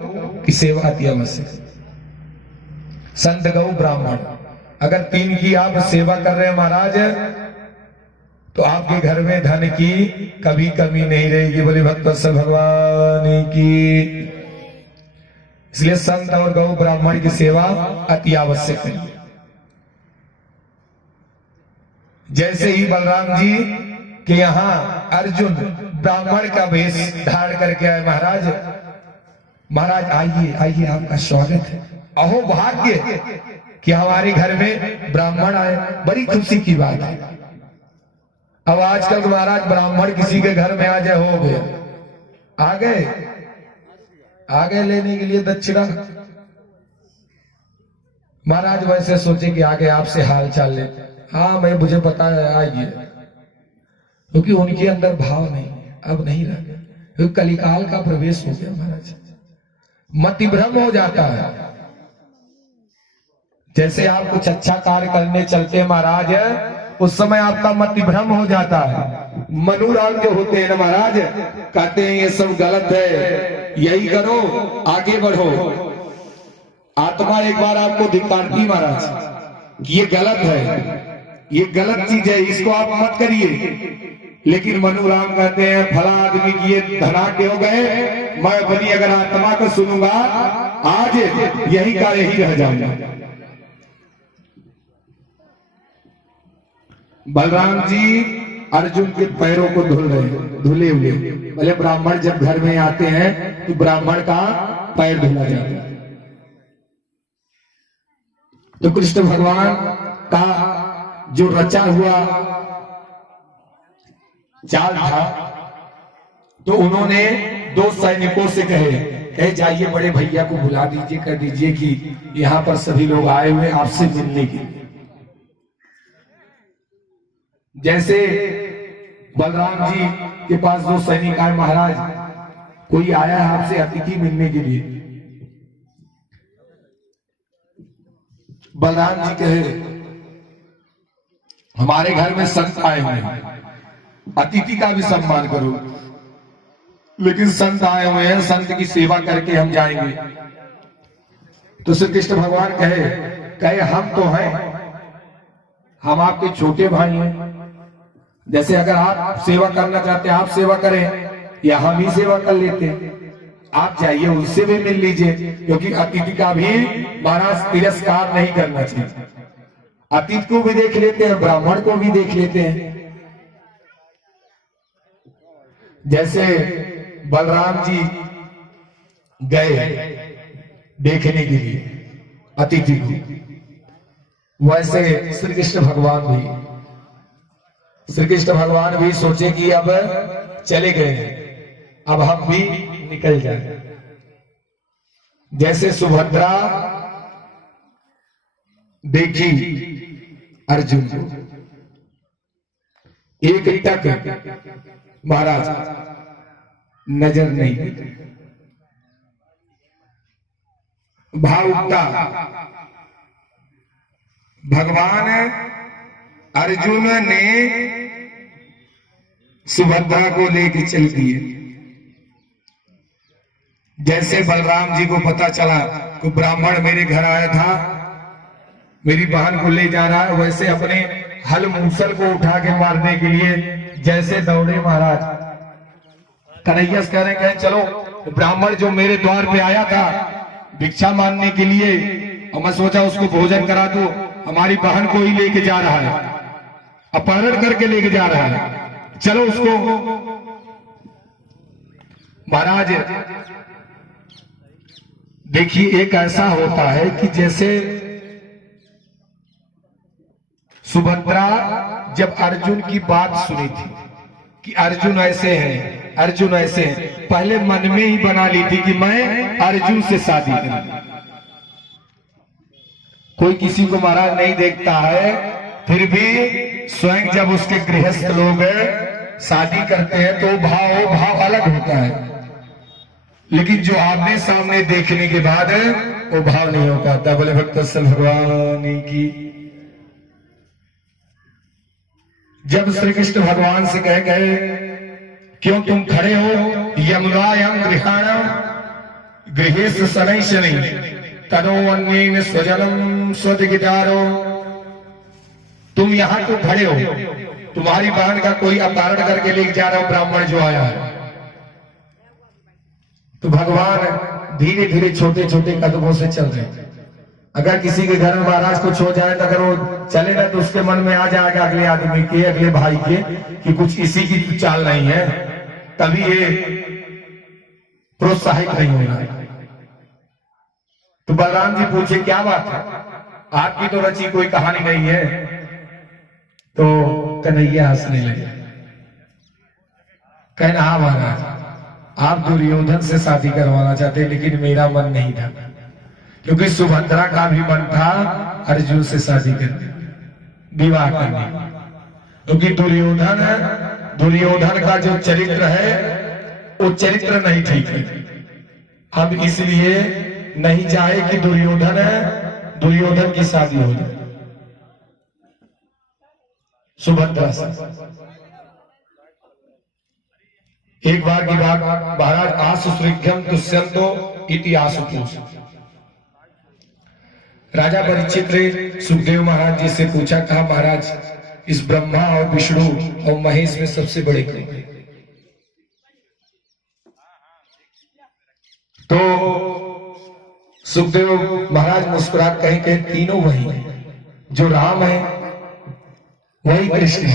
की सेवा अति आवश्यक। संत गौ ब्राह्मण अगर तीन की आप सेवा कर रहे हैं महाराज तो आपके घर में धन की कभी कमी नहीं रहेगी। बोले भक्त भगवान की। इसलिए संत और गौ ब्राह्मण की सेवा अति आवश्यक है। जैसे ही बलराम जी के यहाँ अर्जुन ब्राह्मण का वेश धारण करके आए। महाराज महाराज आइए आइए, आपका स्वागत है। अहो भाग्य कि हमारे घर में ब्राह्मण आए, बड़ी खुशी की बात है। अब आजकल महाराज ब्राह्मण किसी के घर में आ जाए हो गया, आ गए लेने के लिए दक्षिणा। महाराज वैसे सोचे कि आगे आपसे हाल चाल ले। हाँ मैं मुझे पता है, आइए। क्योंकि उनके अंदर भाव नहीं है, अब नहीं रह गया, क्योंकि कलिकाल का प्रवेश हो गया। महाराज मति भ्रम हो जाता है। जैसे आप कुछ अच्छा कार्य करने चलते हैं महाराज, उस समय आपका मति भ्रम हो जाता है। मनोराग जो होते हैं ना महाराज, कहते हैं ये सब गलत है, यही करो, आगे बढ़ो। आत्मा एक बार आपको धिक्कारती महाराज कि ये गलत है, ये गलत चीज है, इसको आप मत करिए। लेकिन मनोराम कहते हैं फला आदमी की ये धनाढ्य हो गए, मैं बनी अगर आत्मा को सुनूंगा आज यही का यही रह जाऊंगा। बलराम जी अर्जुन के पैरों को धुले हुए। भले ब्राह्मण जब घर में आते हैं तो ब्राह्मण का पैर धुला जाता है। तो कृष्ण भगवान का जो रचा हुआ चाल था, तो उन्होंने दो सैनिकों से कहे जाइए बड़े भैया को बुला दीजिए, कह दीजिए कि यहाँ पर सभी लोग आए हुए आपसे मिलने के लिए। जैसे बलराम जी के पास दो सैनिक आए, महाराज कोई आया है आपसे अतिथि मिलने के लिए। बलराम जी कहे हमारे घर में संत आए हुए हैं, अतिथि का भी सम्मान करो। लेकिन संत आए हुए हैं, संत की सेवा करके हम जाएंगे। तो श्री कृष्ण भगवान कहे हम तो हैं, हम आपके छोटे भाई हैं। जैसे अगर आप सेवा करना चाहते हैं आप सेवा करें, या हम ही सेवा कर लेते हैं। आप जाइए उनसे भी मिल लीजिए, क्योंकि अतिथि का भी महाराज तिरस्कार नहीं करना चाहिए। अतिथि को भी देख लेते हैं, ब्राह्मण को भी देख लेते हैं। जैसे बलराम जी गए देखने के लिए अतिथि को, वैसे श्री कृष्ण भगवान भी सोचे कि अब चले गए, अब हम भी निकल जाए। जैसे सुभद्रा देखी अर्जुन को, एक टक महाराज नजर नहीं देते। भाव उठता, भगवान अर्जुन ने सुभद्रा को लेकर चल दिए। जैसे बलराम जी को पता चला कि ब्राह्मण मेरे घर आया था, मेरी बहन को ले जा रहा है, वैसे अपने हल मूसल को उठा के मारने के लिए जैसे दौड़े महाराज। कन्हैया कह रहे चलो, ब्राह्मण जो मेरे द्वार पे आया था भिक्षा मांगने के लिए, और मैं सोचा उसको भोजन करा दो, हमारी बहन को ही लेके जा रहा है, अपहरण करके लेके जा रहा है, चलो उसको। महाराज देखिए एक ऐसा होता है कि जैसे सुभद्रा जब अर्जुन की बात सुनी थी कि अर्जुन ऐसे हैं, अर्जुन ऐसे हैं, पहले मन में ही बना ली थी कि मैं अर्जुन से शादी करूं। कोई किसी को महाराज नहीं देखता है, फिर भी स्वयं जब उसके गृहस्थ लोग शादी करते हैं तो भाव अलग होता है। लेकिन जो आमने सामने देखने के बाद वो भाव नहीं हो पाता। बोले भक्त भगवान की। जब श्री कृष्ण भगवान से कहे क्यों तुम खड़े हो, यमुनायां गृहाणां गृहेश शनै शनै तनो अन्येन स्वजनम स्वदिगितारो। तुम यहाँ तो खड़े हो, तुम्हारी बहन का कोई अपहरण करके लेके जा रहा हो ब्राह्मण जो आया है। तो भगवान धीरे धीरे छोटे छोटे कदमों से चल रहे हैं। अगर किसी के घर में महाराज कुछ हो जाए तो अगर वो चले ना तो उसके मन में आ जाएगा अगले आदमी के, अगले भाई के, कि कुछ इसी की चाल नहीं है, तभी ये प्रोत्साहित नहीं होगा। तो बलराम जी पूछे क्या बात है, आपकी तो रची कोई कहानी नहीं है। तो कन्हैया हंसने लगे, कहना हाँ महाराज, आप दुर्योधन से शादी करवाना चाहते, लेकिन मेरा मन नहीं था, क्योंकि सुभद्रा का भी मन था अर्जुन से शादी करने, विवाह करने। क्योंकि दुर्योधन का जो चरित्र है वो चरित्र नहीं ठीक है। हम इसलिए नहीं चाहे कि दुर्योधन की शादी हो जाए सुभद्रा से। एक बार की बात, महाराज आसुसृघ्यम दुष्यंतो इति आशुतोष। राजा परीक्षित ने सुखदेव महाराज जी से पूछा, कहा महाराज इस ब्रह्मा और विष्णु और महेश में सबसे बड़े कौन हैं? तो सुखदेव महाराज मुस्कुराकर कहीं तीनों वही हैं, जो राम है वही कृष्ण है।